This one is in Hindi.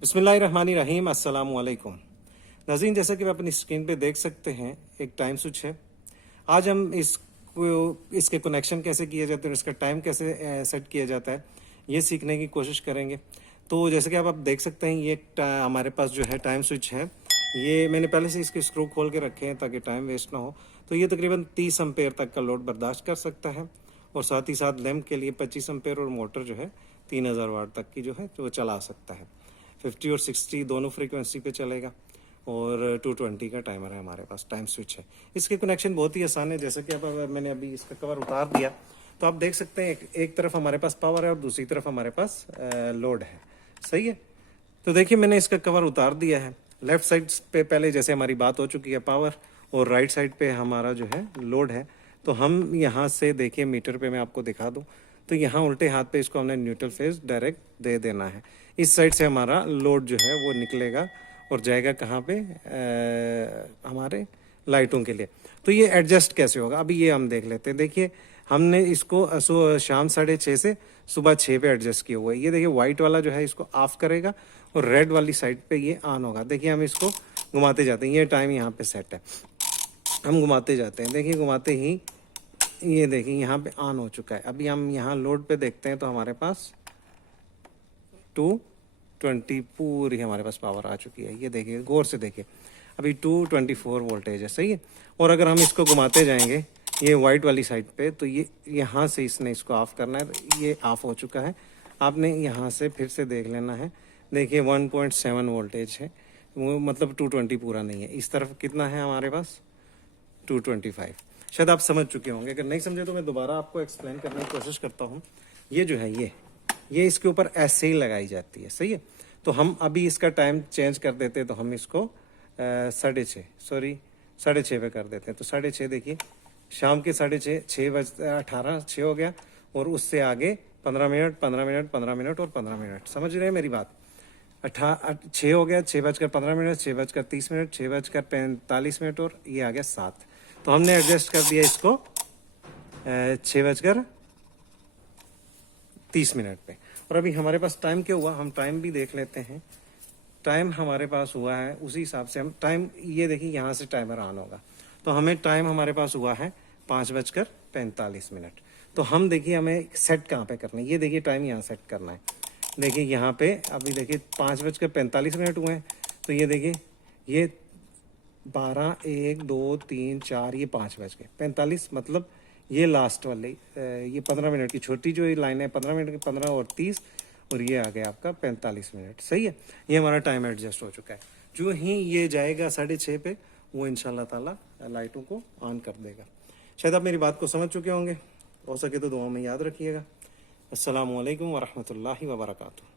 बिस्मिल्लाहिर्रहमानिर्रहीम, अस्सलामु अलैकुम। नाज़रीन, जैसा कि आप अपनी स्क्रीन पे देख सकते हैं, एक टाइम स्विच है। आज हम इसके कनेक्शन कैसे किए जाते हैं और इसका टाइम कैसे सेट किया जाता है, ये सीखने की कोशिश करेंगे। तो जैसे कि आप देख सकते हैं, ये हमारे पास जो है टाइम स्विच है। ये मैंने पहले से इसके स्क्रू खोल के रखे हैं ताकि टाइम वेस्ट ना हो। तो ये तकरीबन 30 एम्पेयर तक का लोड बर्दाश्त कर सकता है और साथ ही साथ लैंप के लिए 25 एम्पेयर और मोटर जो है 3000 वाट तक की जो है वो चला सकता है। 50 और 60 दोनों फ्रीक्वेंसी पे चलेगा और 220 का टाइमर है हमारे पास, टाइम स्विच है। इसके कनेक्शन बहुत ही आसान है। जैसे कि मैंने अभी इसका कवर उतार दिया तो आप देख सकते हैं एक तरफ हमारे पास पावर है और दूसरी तरफ हमारे पास लोड है। सही है। तो देखिए, मैंने इसका कवर उतार दिया है। लेफ्ट साइड पे पहले जैसे हमारी बात हो चुकी है पावर, और राइट साइड पे हमारा जो है लोड है। तो हम यहाँ से देखिए, मीटर पे मैं आपको दिखा दूँ तो यहाँ उल्टे हाथ पे इसको हमने न्यूट्रल फेज डायरेक्ट दे देना है। इस साइड से हमारा लोड जो है वो निकलेगा और जाएगा कहाँ पे, हमारे लाइटों के लिए। तो ये एडजस्ट कैसे होगा, अभी ये हम देख लेते हैं। देखिए, हमने इसको शाम 6:30 से सुबह 6 पे एडजस्ट किया हुआ है। ये देखिए, व्हाइट वाला जो है इसको ऑफ करेगा और रेड वाली साइड पे ये ऑन होगा। देखिए, हम इसको घुमाते जाते हैं, ये टाइम यहाँ पे सेट है। हम घुमाते जाते हैं, देखिए घुमाते ही ये देखिए यहाँ पे ऑन हो चुका है। अभी हम यहाँ लोड पे देखते हैं तो हमारे पास 220 पूरी हमारे पास पावर आ चुकी है। ये देखिए, गौर से देखिए, अभी 224 वोल्टेज है। सही है। और अगर हम इसको घुमाते जाएंगे ये वाइट वाली साइड पे तो ये यहाँ से इसने इसको ऑफ करना है, तो ये ऑफ हो चुका है। आपने यहाँ से फिर से देख लेना है। देखिए 1.7 वोल्टेज है, वो मतलब 220 पूरा नहीं है। इस तरफ कितना है हमारे पास, 225। शायद आप समझ चुके होंगे। अगर नहीं समझे तो मैं दोबारा आपको एक्सप्लेन करने की कोशिश करता हूँ। ये जो है ये इसके ऊपर ऐसे ही लगाई जाती है। सही है। तो हम अभी इसका टाइम चेंज कर देते हैं, तो हम इसको 6:30 पे कर देते हैं। तो 6:30 देखिए, शाम के 6:30, 6:18 हो गया। और उससे आगे 15 मिनट, 15 मिनट, 15 मिनट और 15 मिनट। समझ रहे हैं मेरी बात। 6 हो गया, 6:15, 6:30, 6:45 और ये आ गया 7। तो हमने एडजस्ट कर दिया इसको 6:30 पे। और अभी हमारे पास टाइम क्या हुआ, हम टाइम भी देख लेते हैं। टाइम हमारे पास हुआ है उसी हिसाब से हम टाइम, ये देखिए यहाँ से टाइमर ऑन होगा। तो हमें टाइम हमारे पास हुआ है 5:45। तो हम देखिए हमें सेट कहाँ पे करना है, ये देखिए टाइम यहाँ सेट करना है। देखिए यहाँ पे अभी देखिए 5:45 हुए हैं। तो ये देखिए, ये 12, 1, 2, 3, 4, ये 5:45, मतलब ये लास्ट वाले ये 15 मिनट की छोटी जो ये लाइन है, 15 मिनट की, 15 और 30, और ये आ गया आपका 45 मिनट। सही है। ये हमारा टाइम एडजस्ट हो चुका है। जो ही ये जाएगा 6:30 पे, वो इंशाल्लाह ताला लाइटों को ऑन कर देगा। शायद आप मेरी बात को समझ चुके होंगे। हो सके तो दुआ में याद रखिएगा। अस्सलामु अलैकुम वरहमतुल्लाहि वबरकातुहू।